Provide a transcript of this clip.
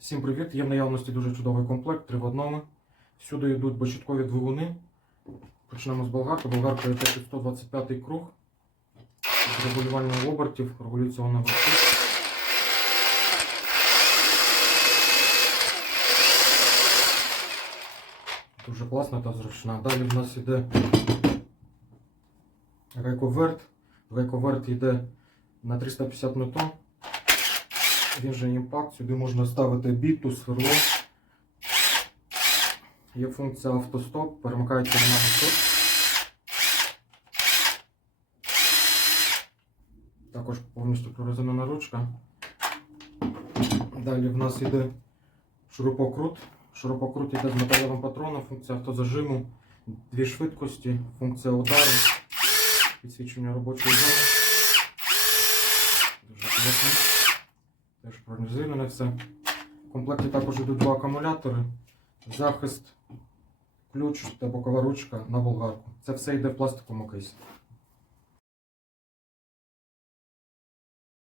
Всім привіт! Є в наявності дуже чудовий комплект, три в одному. Всюди йдуть бочаткові двигуни. Почнемо з болгарки. Болгарка є 125 круг. З регулюванням обертів, регулюється вона високо. Дуже класна та зручна. Далі в нас йде рейковерт. Рейковерт йде на 350 ньютон. Він же імпакт. Сюди можна ставити біту, сверло. Є функція автостоп, перемикається на стоп. Також повністю прорезинена ручка. Далі в нас йде шурупокрут. Шурупокрут йде з металевим патроном, функція автозажиму, дві швидкості, функція удару, підсвічення робочої зони. Дуже класно. Теж пронизироване все. В комплекті також йдуть два акумулятори, захист, ключ та бокова ручка на болгарку. Це все йде в пластиковому кейсі.